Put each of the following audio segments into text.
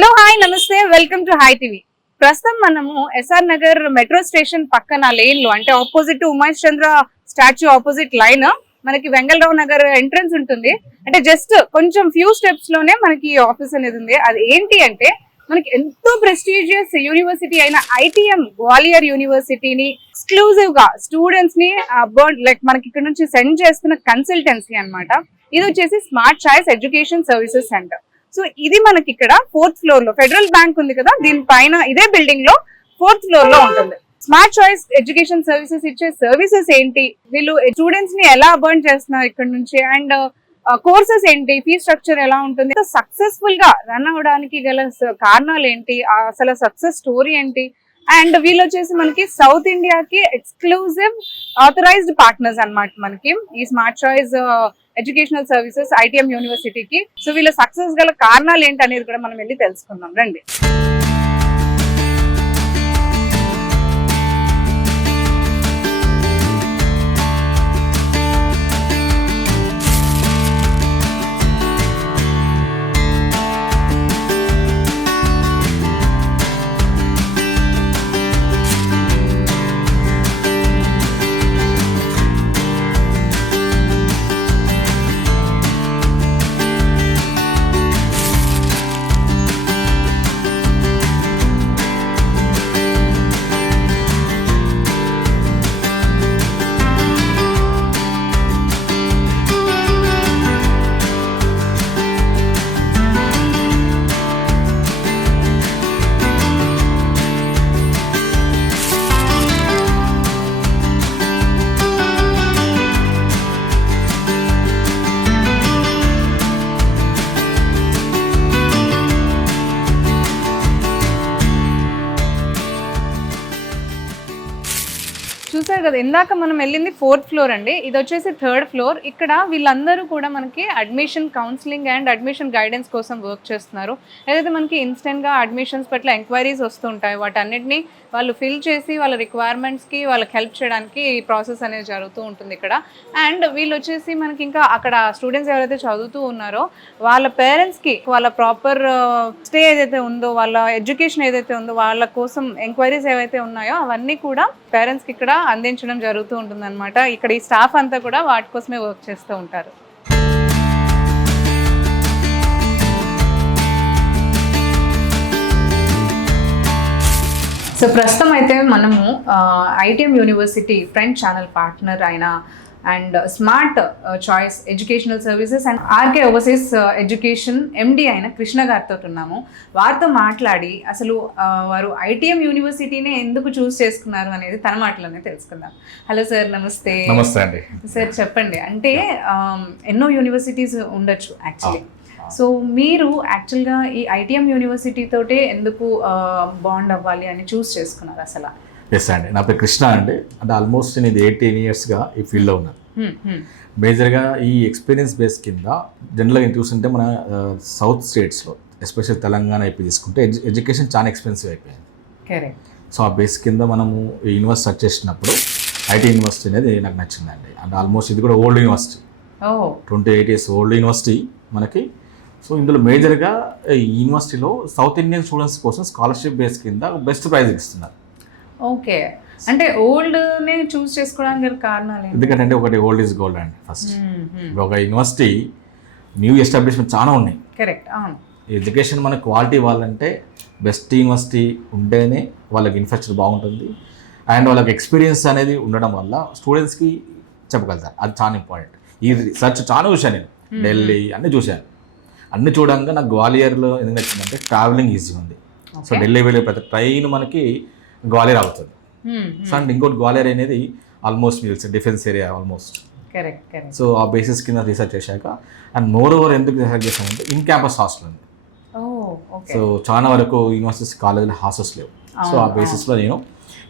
Hello hi నమస్తే welcome to hi TV. ప్రస్తుతం మనము ఎస్ఆర్ నగర్ మెట్రో స్టేషన్ పక్కన లేన్ లో అంటే ఆపోజిట్ ఉమేష్ చంద్ర స్టాచ్యూ ఆపోజిట్ లైన్ మనకి వెంగళరావు నగర్ ఎంట్రన్స్ ఉంటుంది. అంటే జస్ట్ కొంచెం ఫ్యూ స్టెప్స్ లోనే మనకి ఆఫీస్ అనేది ఉంది. అది ఏంటి అంటే మనకి ఎంతో ప్రెస్టీజియస్ యూనివర్సిటీ అయిన ఐటీఎం గ్వాలియర్ యూనివర్సిటీని ఎక్స్క్లూజివ్ గా స్టూడెంట్స్ ని లైక్ మనకి ఇక్కడ నుంచి సెండ్ చేస్తున్న కన్సల్టెన్సీ అన్నమాట. ఇది వచ్చేసి smart choice education services centre. So ఇది మనకి ఇక్కడ 4th ఫ్లోర్ లో ఫెడరల్ బ్యాంక్ ఉంది కదా, దీనిపైన ఇదే బిల్డింగ్ లో 4th ఫ్లోర్ లో ఉంటుంది. స్మార్ట్ చాయిస్ ఎడ్యుకేషన్ సర్వీసెస్ ఇచ్చే సర్వీసెస్ ఏంటి, వీళ్ళు స్టూడెంట్స్ ని ఎలా అబర్న్ చేస్తున్నారు ఇక్కడ నుంచి, అండ్ కోర్సెస్ ఏంటి, ఫీ స్ట్రక్చర్ ఎలా ఉంటుంది, సక్సెస్ఫుల్ గా రన్ అవడానికి గల కారణాలు ఏంటి, అసలు సక్సెస్ స్టోరీ ఏంటి, అండ్ వీళ్ళు వచ్చేసి మనకి సౌత్ ఇండియాకి ఎక్స్క్లూజివ్ ఆథరైజ్డ్ పార్ట్నర్స్ అన్నమాట మనకి ఈ smart choice educational services ITM యూనివర్సిటీకి. సో వీళ్ళ సక్సెస్ గల కారణాలు ఏంటి అనేది కూడా మనం వెళ్ళి తెలుసుకుందాం రండి. చూసారు కదా, ఇందాక మనం వెళ్ళింది 4th ఫ్లోర్ అండి, ఇది వచ్చేసి 3rd ఫ్లోర్. ఇక్కడ వీళ్ళందరూ కూడా మనకి admission counselling and admission guidance కోసం వర్క్ చేస్తున్నారు. ఏదైతే మనకి ఇన్స్టెంట్గా అడ్మిషన్స్ పట్ల ఎంక్వైరీస్ వస్తుంటాయి, వాటన్నిటిని వాళ్ళు ఫిల్ చేసి వాళ్ళ రిక్వైర్మెంట్స్కి వాళ్ళకి హెల్ప్ చేయడానికి ఈ ప్రాసెస్ అనేది జరుగుతూ ఉంటుంది ఇక్కడ. అండ్ వీళ్ళు వచ్చేసి మనకి ఇంకా అక్కడ స్టూడెంట్స్ ఎవరైతే చదువుతూ ఉన్నారో వాళ్ళ పేరెంట్స్కి వాళ్ళ ప్రాపర్ స్టే ఏదైతే ఉందో, వాళ్ళ ఎడ్యుకేషన్ ఏదైతే ఉందో, వాళ్ళ కోసం ఎంక్వైరీస్ ఏవైతే ఉన్నాయో అవన్నీ కూడా పేరెంట్స్కి ఇక్కడ అందించడం జరుగుతూ ఉంటుంది అనమాట. ఇక్కడ ఈ స్టాఫ్ అంతా కూడా వాటి కోసమే వర్క్ చేస్తూ ఉంటారు. సో ప్రస్తుతం అయితే మనము ITM university friend channel partner అయిన and smart choice educational services and RK overseas education MD అయిన కృష్ణ గారితో ఉన్నాము. వారితో మాట్లాడి అసలు వారు ఐటీఎం యూనివర్సిటీనే ఎందుకు చూస్ చేసుకున్నారు అనేది తన మాటలోనే తెలుసుకుందాం. హలో సార్, నమస్తే. నమస్తే అండి. సార్ చెప్పండి, అంటే ఎన్నో యూనివర్సిటీస్ ఉండొచ్చు యాక్చువల్లీ, సో మీరు యాక్చువల్గా ఈ ఐటీఎం యూనివర్సిటీ తోటే ఎందుకు బాండ్ అవ్వాలి అని చూస్ చేసుకున్నారు అసలు? ఎస్ అండి, నా పేరు కృష్ణ అండి. అంటే ఆల్మోస్ట్ నేను 18 yearsగా ఈ ఫీల్డ్లో ఉన్నాను. మేజర్గా ఈ ఎక్స్పీరియన్స్ బేస్ కింద జనరల్గా నేను చూస్తుంటే మన సౌత్ స్టేట్స్లో ఎస్పెషల్ తెలంగాణ అయిపోయి తీసుకుంటే ఎడ్యుకేషన్ చాలా ఎక్స్పెన్సివ్ అయిపోయింది. సో ఆ బేస్ కింద మనము ఈ యూనివర్సిటీ సెర్చ్ చేసినప్పుడు ఐటీ యూనివర్సిటీ అనేది నాకు నచ్చిందండి. అంటే ఆల్మోస్ట్ ఇది కూడా old university, 28 years old university మనకి. సో ఇందులో మేజర్గా ఈ యూనివర్సిటీలో సౌత్ ఇండియన్ స్టూడెంట్స్ కోసం స్కాలర్షిప్ బేస్ కింద బెస్ట్ ప్రైజ్ ఇస్తున్నారు. ఓకే, అంటే ఓల్డ్నే చూస్ చేసుకోవడానికి కారణాలు? ఎందుకంటే ఒకటి ఓల్డ్ ఈజ్ గోల్డ్ అండి. ఫస్ట్ ఒక యూనివర్సిటీ న్యూ ఎస్టాబ్లిష్మెంట్ చాలా ఉన్నాయి. కరెక్ట్. ఎడ్యుకేషన్ మన క్వాలిటీ ఇవ్వాలంటే బెస్ట్ యూనివర్సిటీ ఉంటేనే వాళ్ళకి ఇన్ఫ్రాస్ట్రక్చర్ బాగుంటుంది అండ్ వాళ్ళకి ఎక్స్పీరియన్స్ అనేది ఉండడం వల్ల స్టూడెంట్స్కి చెప్పగలుగుతారు. అది చాలా ఇంపార్టెంట్. ఈ రీసెర్చ్ చాలా చూశాను నేను, ఢిల్లీ అన్నీ చూశాను. అన్ని చూడంగా నాకు గ్వాలియర్లో ఎందుకు నచ్చిందంటే ట్రావెలింగ్ ఈజీ ఉంది. సో ఢిల్లీ వెళ్ళే ప్రతి ట్రైన్ మనకి గ్వాలియర్ అవుతుంది. సో అండ్ ఇంకోటి గ్వాలియర్ అనేది ఆల్మోస్ట్ మీకు డిఫెన్స్ ఏరియా ఆల్మోస్ట్. సో ఆ బేసిస్ కింద రీసెర్చ్ చేశాక అండ్ మోర్ ఓవర్ ఎందుకు రీసెర్చ్ చేశామంటే ఇన్ క్యాంపస్ హాస్టల్ ఉంది. సో చాలా వరకు యూనివర్సిటీస్ కాలేజీలో హాస్టల్స్ లేవు. సో ఆ బేసిస్లో నేను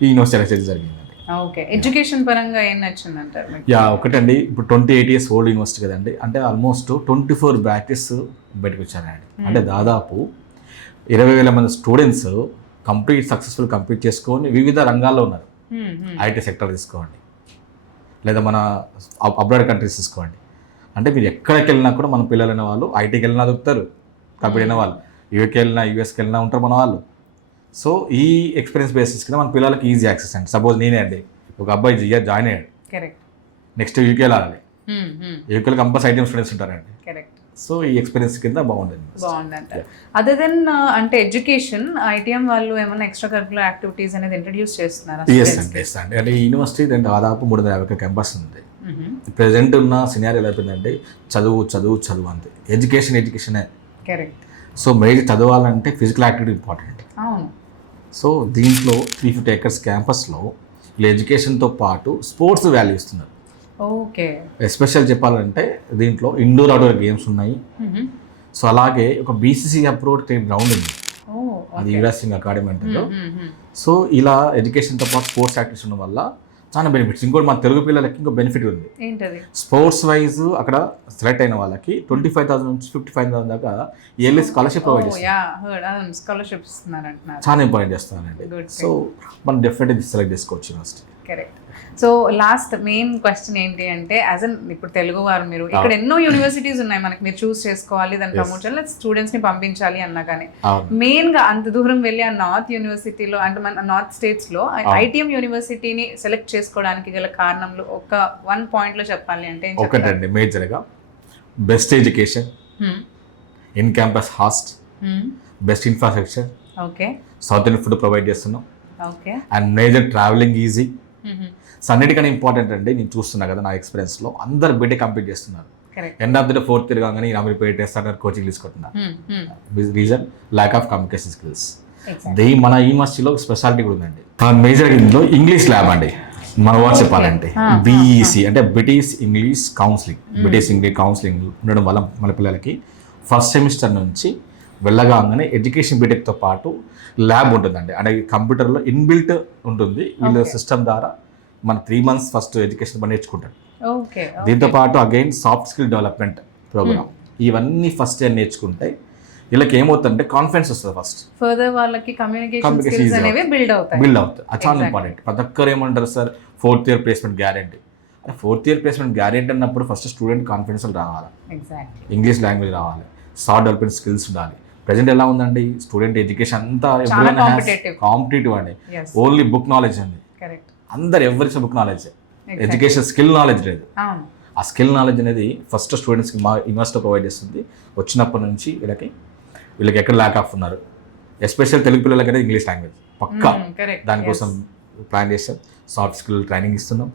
ఈ యూనివర్సిటీ సెలెక్ట్ జరిగిందండి. ఓకే, ఎడ్యుకేషన్ పరంగా ఏం నచ్చిందంటారు? యా ఒకటండి, ఇప్పుడు 28 years ఓల్డ్ యూనివర్సిటీ కదండి. అంటే ఆల్మోస్ట్ 24 బ్యాచెస్ బయటకు వచ్చారండి. అంటే దాదాపు 20,000 మంది స్టూడెంట్స్ సక్సెస్ఫుల్ కంప్లీట్ చేసుకొని వివిధ రంగాల్లో ఉన్నారు. ఐటీ సెక్టర్ తీసుకోండి, లేదా మన అబ్రాడ్ కంట్రీస్ తీసుకోండి. అంటే మీరు ఎక్కడికి వెళ్ళినా కూడా మన పిల్లలు అనే వాళ్ళు ఐటీకి వెళ్ళినా దొరుకుతారు, కంప్లీట్ అయిన వాళ్ళు యూకే వెళ్ళినా యూఎస్కి వెళ్ళినా ఉంటారు మన వాళ్ళు. సో ఈ ఎక్స్పీరియన్స్ బేసిస్ కింద మన పిల్లలకి ఈజీ యాక్సెస్ అండి. సపోజ్ నేనే అండి ఒక అబ్బాయి ఇయర్ జాయిన్ అయ్యాడు, కరెక్ట్. నెక్స్ట్ యూకే వెళ్ళాలి, యూకేలో కంపల్సరీ ఐటీఎం స్టూడెంట్స్ ఉంటారండి. కరెక్ట్. సో ఈ ఎక్స్పీరియన్స్ కింద బాగుంటుంది. బాగుందంట. అదర్ దెన్ అంటే ఎడ్యుకేషన్, ఐటీఎం వాళ్ళు ఏమైనా ఎక్స్ట్రా కరికులర్ యాక్టివిటీస్ అనేది ఇంట్రడ్యూస్ చేస్తున్నారు? ఎస్ అండి. అంటే ఈ యూనివర్సిటీ దాదాపు 350 క్యాంపస్ ఉంది. ప్రెసెంట్ ఉన్న సినారీ ఎలా అయిపోయిందంటే చదువు అంతే, ఎడ్యుకేషనే. కరెక్ట్. సో మెయిన్ చదవాలంటే ఫిజికల్ యాక్టివిటీ ఇంపార్టెంట్. అవును. సో దీంట్లో 350 acres క్యాంపస్లో వీళ్ళు ఎడ్యుకేషన్తో పాటు స్పోర్ట్స్ వాల్యూ ఇస్తున్నారు. ఓకే. ఎస్పెషల్ చెప్పాలంటే దీంట్లో ఇండోర్ అవుట్డోర్ గేమ్స్ ఉన్నాయి. సో అలాగే ఒక బీసీసీ అప్రూవ్డ్ గ్రౌండ్ ఉంది, అది యువరాజ్ సింగ్ అకాడమీ అంటారు. సో ఇలా ఎడ్యుకేషన్తో పాటు స్పోర్ట్స్ యాక్టివిటీస్ ఉండడం వల్ల చాలా బెనిఫిట్స్. ఇంకోటి మన తెలుగు పిల్లలకి ఇంకో బెనిఫిట్ ఉంది. స్పోర్ట్స్ వైజ్ అక్కడ సెలెక్ట్ అయిన వాళ్ళకి 25,000 నుంచి 55,000 దాకా ఇయర్లీ స్కాలర్షిప్ ప్రొవైడ్ చేస్తారు. చాలా ఇంపార్టెంట్ చేస్తున్నానండి. సో మనం డెఫినెట్గా సెలెక్ట్ చేసుకోవచ్చు university. Correct. So last main question ఏంటి అంటే, యాజ్ అన్ ఇప్పుడు తెలుగు వారు మీరు ఇక్కడ ఎన్నో యూనివర్సిటీస్ ఉన్నాయి మనకి, మీరు చూస్ చేసుకోవాలి, దాని ప్రమోట్ చేయాలి, స్టూడెంట్స్ ని పంపించాలి అన్నా కానీ మెయిన్ గా అంత దూరం వెళ్ళి ఆ నార్త్ యూనివర్సిటీలో అంటే మన నార్త్ స్టేట్స్ లో ఐటీఎం యూనివర్సిటీని సెలెక్ట్ చేసుకోవడానికి గల కారణంలో ఒక 1 point లో చెప్పాలి అంటే ఒకటండి, మేజర్ గా best education, in campus host, best infrastructure, okay, South Indian food provide చేస్తున్నాం, okay, and major travelling easy. So అన్నిటికన్నా ఇంపార్టెంట్ అండి, నేను చూస్తున్నా కదా నా ఎక్స్పీరియన్స్లో అందరు బీటెక్ కంప్లీట్ చేస్తున్నారు. End of the day 4th year కాగానే నేను అమీర్పేట టెస్ట్ కోచింగ్ తీసుకుంటున్నారు. Reason lack of communication skills. మన యూనివర్సిటీలో స్పెషాలిటీ కూడా ఉందండి. మేజర్ ఇందులో ఇంగ్లీష్ ల్యాబ్ అండి. మన వర్డ్ చెప్పాలంటే బీఈసీ అంటే British English counselling. British English counselling ఉండడం వల్ల మన పిల్లలకి ఫస్ట్ సెమిస్టర్ నుంచి వెళ్ళగానే ఎడ్యుకేషన్ బీటెక్తో పాటు ల్యాబ్ ఉంటుందండి. అంటే కంప్యూటర్లో ఇన్బిల్ట్ ఉంటుంది. వీళ్ళ సిస్టమ్ ద్వారా మన 3 months ఫస్ట్ ఎడ్యుకేషన్ పని నేర్చుకుంటారు. దీంతో పాటు again soft skill development programme. ఇవన్నీ ఫస్ట్ ఇయర్ నేర్చుకుంటే వీళ్ళకి ఏమవుతుందంటే కాన్ఫిడెన్స్ వస్తుంది. ఫస్ట్ ఫర్దర్ వాళ్ళకి కమ్యూనికేషన్ స్కిల్స్ అనేవి బిల్డ్ అవుతాయి. అది చాలా ఇంపార్టెంట్. ప్రతి ఒక్కరు ఏమంటారు sir 4th year placement guarantee. 4th year placement guarantee అన్నప్పుడు ఫస్ట్ స్టూడెంట్ కాన్ఫిడెన్స్ రావాలి, ఇంగ్లీష్ లాంగ్వేజ్ రావాలి, సాఫ్ట్ డెవలప్మెంట్ స్కిల్స్ ఉండాలి. ప్రజెంట్ ఎలా ఉందండి స్టూడెంట్ ఎడ్యుకేషన్ అంతా కాంపిటేటివ్ అండి. ఓన్లీ బుక్ నాలెడ్జ్ ఉంది. అందరు ఎవరికి book knowledge, education skill knowledge లేదు. ఆ స్కిల్ నాలెడ్జ్ అనేది ఫస్ట్ స్టూడెంట్స్కి మా యూనివర్సిటీ ప్రొవైడ్ చేస్తుంది. వచ్చినప్పటి నుంచి వీళ్ళకి ఎక్కడ ల్యాక్ ఆఫ్ ఉన్నారు, ఎస్పెషల్ తెలుగు పిల్లలకైతే ఇంగ్లీష్ లాంగ్వేజ్ పక్కా. దానికోసం ప్లాన్ చేస్తాం, సాఫ్ట్ స్కిల్ ట్రైనింగ్ ఇస్తున్నాం,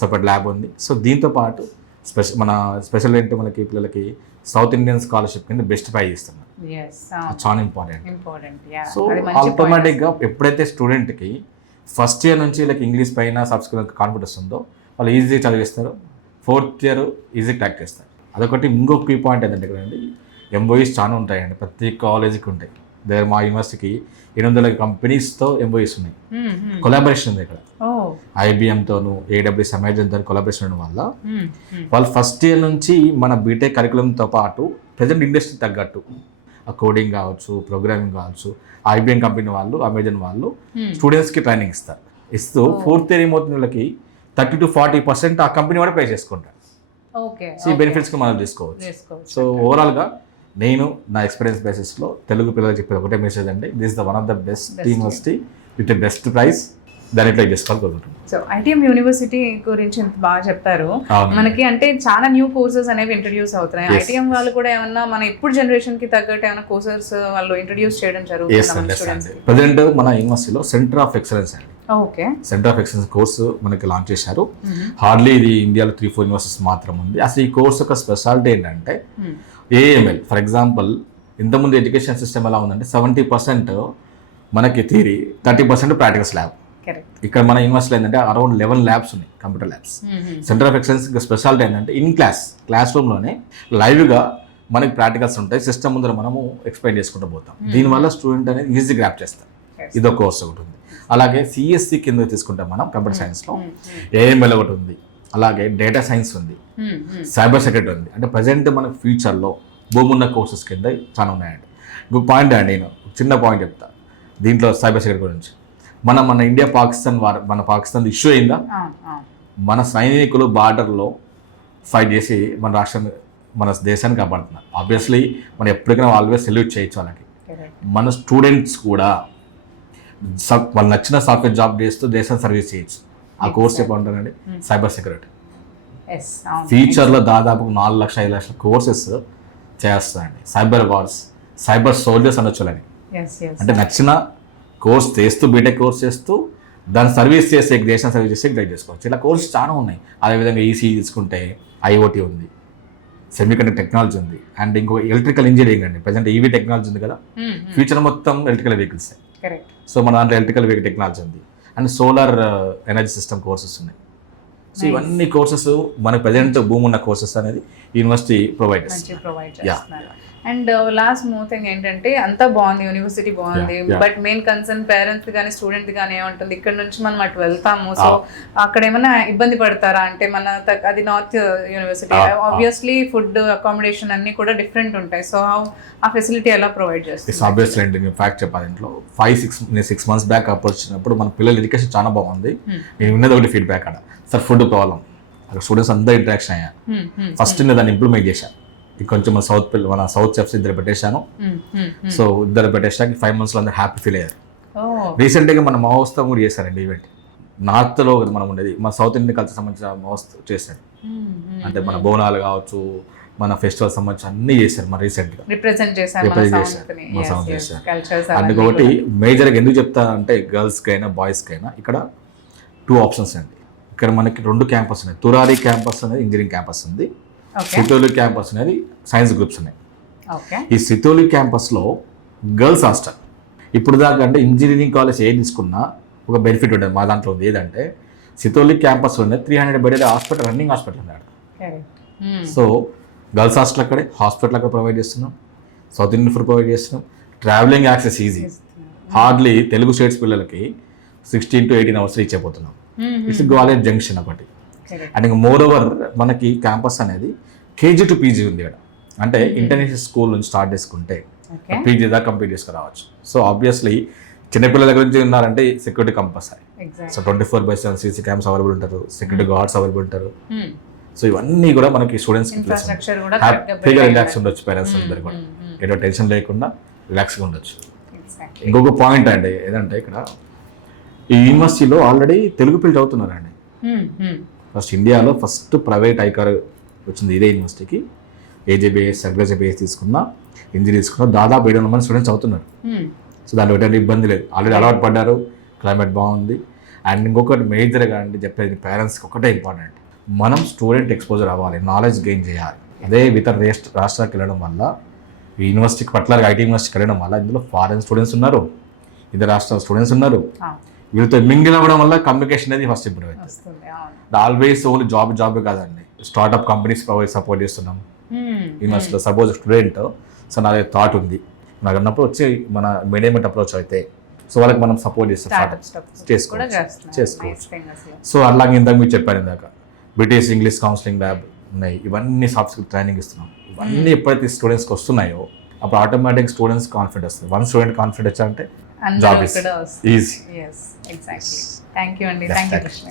సపరేట్ ల్యాబ్ ఉంది. సో దీంతో పాటు మన స్పెషల్ ఏంటంటే మనకి పిల్లలకి సౌత్ ఇండియన్ స్కాలర్షిప్ కింద బెస్ట్ ప్రైజ్ ఇస్తున్నాం. చాలా ఇంపార్టెంట్. సో ఆటోమేటిక్గా ఎప్పుడైతే స్టూడెంట్కి ఫస్ట్ ఇయర్ నుంచి వీళ్ళకి ఇంగ్లీష్ పైన సాఫ్ట్ స్కిల్ కాన్ఫిడెన్స్ ఉందో వాళ్ళు ఈజీ చదివిస్తారు, 4th year ఈజీ ట్రాక్ చేస్తారు. అదొకటి. ఇంకొక కీ పాయింట్ ఏంటంటే కదండి ఎంఓఈస్ చాలా ఉంటాయండి, ప్రతి కాలేజీకి ఉంటాయి. దగ్గర మా యూనివర్సిటీకి 800 కంపెనీస్తో ఎంఓఈస్ ఉన్నాయి. కొలాబరేషన్ ఉంది ఇక్కడ. ఐబిఎంతోను ఏడబ్ల్యూఎస్ అమెజాన్తో కొలాబరేషన్ ఉండడం వల్ల వాళ్ళు ఫస్ట్ ఇయర్ నుంచి మన బీటెక్ కరికులంతో పాటు ప్రజెంట్ ఇండస్ట్రీ తగ్గట్టు ఆ కోడింగ్ కావచ్చు, ప్రోగ్రామింగ్ కావచ్చు, ఐబిఎం కంపెనీ వాళ్ళు, అమెజాన్ వాళ్ళు స్టూడెంట్స్కి ట్రైనింగ్ ఇస్తూ 4th year ఏమవుతుంది వీళ్ళకి 30 to 40% ఆ కంపెనీ కూడా పే చేసుకుంటారు. సో ఈ బెనిఫిట్స్కి మనం తీసుకోవచ్చు. సో ఓవరాల్గా నేను నా ఎక్స్పీరియన్స్ బేసిస్లో తెలుగు పిల్లలకు చెప్పేది ఒకటే మెసేజ్ అండి, this is the one of the best university with the best price. దాని ఇట్లా చేసుకోవాలనుకుంటున్నాను. సో ఐటీఎం యూనివర్సిటీ గురించి ఎంత బాగా చెప్పారు. మనకి అంటే చాలా న్యూ కోర్సెస్ అనేవి ఇంట్రడ్యూస్ అవుతున్నాయి. ఐటీఎం వాళ్ళు కూడా ఏమన్నా మన ఇప్పుడు జనరేషన్ కి తగ్గట్టు ఏమైనా కోర్సెస్ వాళ్ళు ఇంట్రడ్యూస్ చేయడం జరుగుతుంది. ప్రజెంట్ మన యూనివర్సిటీలో సెంటర్ ఆఫ్ ఎక్సలెన్స్ అండి. Okay. Centre of excellence course మనకి లాంచ్ చేశారు. హార్డ్లీ ఇది ఇండియాలో 3-4 యూనివర్సిటీస్ మాత్రం ఉంది. అసలు ఈ కోర్స్ యొక్క స్పెషాలిటీ ఏంటంటే ఏఎంఎల్. ఫర్ ఎగ్జాంపుల్ ఇంతకుముందు ఎడ్యుకేషన్ సిస్టమ్ ఎలా ఉందంటే 70% మనకి థియరీ, 30% ప్రాక్టికల్స్ ల్యాబ్. ఇక్కడ మన యూనివర్సిటీలో ఏంటంటే అరౌండ్ 11 ల్యాబ్స్ ఉన్నాయి, computer labs. Centre of excellence speciality ఏంటంటే ఇన్ క్లాస్ రూమ్లోనే లైవ్గా మనకి ప్రాక్టికల్స్ ఉంటాయి. సిస్టమ్ ముందర మనము ఎక్స్ప్లెయిన్ చేసుకుంటూ పోతాం. దీనివల్ల స్టూడెంట్ అనేది ఈజీ గ్రాప్ చేస్తారు. ఇదో కోర్స్ ఒకటి ఉంది. అలాగే సిఎస్సి కింద తీసుకుంటాం మనం కంప్యూటర్ సైన్స్లో ఏఎంఎల్ ఒకటి ఉంది. అలాగే డేటా సైన్స్ ఉంది, సైబర్ సెక్యూరిటీ ఉంది. అంటే ప్రజెంట్ మనకు ఫ్యూచర్లో భూమున్న కోర్సెస్ కింద చాలా ఉన్నాయండి. ఇంకొక పాయింట్ అండి, నేను చిన్న పాయింట్ చెప్తా దీంట్లో సైబర్ సెక్యూరిటీ గురించి. మన ఇండియా పాకిస్తాన్ మన పాకిస్తాన్ ఇష్యూ అయిందా, మన సైనికులు బార్డర్లో ఫైట్ చేసి మన రాష్ట్రం మన దేశాన్ని కాపాడుతున్నారు. ఆబ్వియస్లీ మనం ఎప్పటికైనా ఆల్వేస్ సెల్యూట్ చేయొచ్చు వాళ్ళకి. మన స్టూడెంట్స్ కూడా వాళ్ళు నచ్చిన సాఫ్ట్వేర్ జాబ్ చేస్తూ దేశం సర్వీస్ చేయొచ్చు. ఆ కోర్స్ చెప్పంటానండి సైబర్ సెక్యూరిటీ. ఫ్యూచర్లో దాదాపు 4 లక్షల 5 లక్షల కోర్సెస్ చేస్తారండి. సైబర్ వార్స్, సైబర్ సోల్జర్స్ అనొచ్చులని. అంటే నచ్చిన కోర్స్ చేస్తూ బీటెక్ కోర్స్ చేస్తూ దాన్ని సర్వీస్ చేసే దేశం సర్వీస్ చేసే ట్రై చేసుకోవచ్చు. ఇలా కోర్స్ చాలా ఉన్నాయి. అదేవిధంగా ఈసీ తీసుకుంటే ఐఓటీ ఉంది, సెమీకండక్టర్ టెక్నాలజీ ఉంది, అండ్ ఇంకో ఎలక్ట్రికల్ ఇంజనీరింగ్ అండి. ప్రజెంట్ ఈవీ టెక్నాలజీ ఉంది కదా, ఫ్యూచర్ మొత్తం ఎలక్ట్రికల్ వెహికల్స్. సో మన దాంట్లో ఎలక్ట్రికల్ వెహికల్ టెక్నాలజీ ఉంది, and solar energy system courses ఉన్నాయి. సో ఇవన్నీ కోర్సెస్ మన ప్రజెంట్ భూమి ఉన్న కోర్సెస్ అనేది యూనివర్సిటీ ప్రొవైడ్ చేస్తుంది. అండ్ లాస్ట్ మోర్ థింగ్ ఏంటంటే అంతా బాగుంది, యూనివర్సిటీ బాగుంది, బట్ మెయిన్ కన్సర్న్ పేరెంట్స్ కానీ స్టూడెంట్ కానీ ఏముంటుంది, ఇక్కడ నుంచి మనం అటు వెళ్తాము, సో అక్కడ ఏమైనా ఇబ్బంది పడతారా అంటే అది north university, obviously food accommodation అన్ని కూడా డిఫరెంట్ ఉంటాయి. సో ఆ ఫెసిలిటీ ఎలా ప్రొవైడ్ చేస్తుంది? ఆబ్వియస్లీ అండి, నేను ఫ్యాక్ట్ చెప్పాలి. ఇంట్లో 6 months బ్యాక్ అప్రోచ్ వచ్చినప్పుడు మన పిల్లల ఎడ్యుకేషన్ చాలా బాగుంది. నేను విన్నది ఒకటి ఫీడ్బ్యాక్ అక్కడ, సార్ ఫుడ్ ప్రాబ్లం, అక్కడ స్టూడెంట్స్ అందరూ ఇంటరాక్షన్ అయ్యా. ఫస్ట్ నేను దాన్ని ఇంప్లిమెంట్ చేశాను. కొంచెం మన సౌత్ చెఫ్స్ 2 పెట్టేశాను. సో 2 పెట్టేసాక 5 months అందరూ హ్యాపీ ఫీల్ అయ్యారు. రీసెంట్గా మన మహోత్సవం కూడా చేశారండి ఈవెంట్. నార్త్లో మనం ఉండేది, మన సౌత్ ఇండియన్ కల్చర్ సంబంధించిన మహోత్సవం చేశాడు. అంటే మన బోనాలు కావచ్చు, మన ఫెస్టివల్ సంబంధించి అన్ని చేశారు. మన రీసెంట్గా రిప్రజెంట్ చేశారు. అండ్ ఒకటి మేజర్గా ఎందుకు చెప్తా అంటే గర్ల్స్కైనా బాయ్స్కైనా ఇక్కడ 2 ఆప్షన్స్ అండి. ఇక్కడ మనకి 2 క్యాంపస్ ఉన్నాయి. తురారి క్యాంపస్ అనేది ఇంజనీరింగ్ క్యాంపస్ ఉంది, సితోలి క్యాంపస్ అనేది సైన్స్ గ్రూప్స్ ఉన్నాయి. ఈ సితోలి క్యాంపస్లో గర్ల్స్ హాస్టల్ ఇప్పుడు దాకా అంటే ఇంజనీరింగ్ కాలేజ్ ఏది తీసుకున్నా ఒక బెనిఫిట్ ఉంటుంది. మా దాంట్లో ఉంది ఏదంటే సితోలి క్యాంపస్లోనే 300 బెడెడ్ హాస్పిటల్, రన్నింగ్ హాస్పిటల్ అన్నాడు. సో గర్ల్స్ హాస్టల్ అక్కడే, హాస్పిటల్ అక్కడ ప్రొవైడ్ చేస్తున్నాం, సౌత్ ఇండియన్ ఫుడ్ ప్రొవైడ్ చేస్తున్నాం, travelling access easy. Hardly Telugu states పిల్లలకి 16 to 18 hours రీచ్ అయిపోతున్నాం. ఇట్స్ గ్వాలియర్ జంక్షన్ ఒకటి. అండ్ ఇంకా మోర్ ఓవర్ మనకి క్యాంపస్ అనేది కేజీ టు పీజీ ఉంది ఇక్కడ. అంటే ఇంటర్నేషనల్ స్కూల్ నుంచి స్టార్ట్ చేసుకుంటే పీజీ దాకా కంప్లీట్ చేసుకురావచ్చు. సో ఆబ్వియస్లీ చిన్నపిల్లల గురించి ఉన్నారంటే security compulsory. So 24/7 CC cams available ఉంటారు, సెక్యూరిటీ గార్డ్స్ అవైలబుల్ ఉంటారు. సో ఇవన్నీ కూడా మనకి స్టూడెంట్స్ హ్యాపీగా రిలాక్స్ ఉండొచ్చు. పేరెంట్స్ అందరు కూడా ఏదో టెన్షన్ లేకుండా రిలాక్స్గా ఉండొచ్చు. ఇంకొక పాయింట్ అండి ఏదంటే ఇక్కడ ఈ యూనివర్సిటీలో ఆల్రెడీ తెలుగు పిల్లలు చదువుతున్నారండి. ఫస్ట్ ఇండియాలో ఫస్ట్ ప్రైవేట్ ఐకార్ వచ్చింది ఇదే యూనివర్సిటీకి. ఏజేబీఎస్, అగ్రజేబీఎస్ తీసుకున్నా, ఇంజనీరింగ్ తీసుకున్నా, దాదాపు 700 మంది స్టూడెంట్స్ అవుతున్నారు. సో దాంట్లో ఎటువంటి ఇబ్బంది లేదు, ఆల్రెడీ అలవాటు పడ్డారు, క్లైమేట్ బాగుంది. అండ్ ఇంకొకటి మేజర్గా అండి చెప్పేది పేరెంట్స్కి ఒకటే ఇంపార్టెంట్, మనం స్టూడెంట్ ఎక్స్పోజర్ అవ్వాలి, నాలెడ్జ్ గెయిన్ చేయాలి. అదే ఇతర రాష్ట్రాలకు వెళ్ళడం వల్ల, ఈ యూనివర్సిటీకి పర్టికులర్గా ఐటీ యూనివర్సిటీకి వెళ్ళడం వల్ల ఇందులో ఫారెన్ స్టూడెంట్స్ ఉన్నారు, ఇతర రాష్ట్రాల స్టూడెంట్స్ ఉన్నారు. వీళ్ళతో మింగిల్ అవ్వడం వల్ల కమ్యూనికేషన్ అనేది ఫస్ట్ ఇంప్రూవ్ అవుతుంది. ఆల్వేస్ ఓన్లీ జాబ్ కాదండి, స్టార్ట్అప్ కంపెనీస్ సపోర్ట్ చేస్తున్నాం యూనివర్సిటీలో. సపోజ్ స్టూడెంట్ సో నాది థాట్ ఉంది, నాకు అన్నప్పుడు వచ్చి మన మేనేజ్మెంట్ అప్రోచ్ అయితే సో వాళ్ళకి మనం సపోర్ట్ చేస్తాం, చేసుకోవచ్చు. సో అలాగే ఇందాక మీరు చెప్పారు ఇందాక బ్రిటిష్ ఇంగ్లీష్ కౌన్సిలింగ్ ల్యాబ్ ఉన్నాయి, ఇవన్నీ సాఫ్ట్ స్కిల్ ట్రైనింగ్ ఇస్తున్నాం. ఇవన్నీ ఎప్పుడైతే స్టూడెంట్స్కి వస్తున్నాయో అప్పుడు ఆటోమేటిక్ స్టూడెంట్స్ కాన్ఫిడెంట్ వస్తుంది. 1 స్టూడెంట్ కాన్ఫిడెంట్ వచ్చారంటే job easy. Yes, exactly. Thank you, Andy. Thank you, Krishna.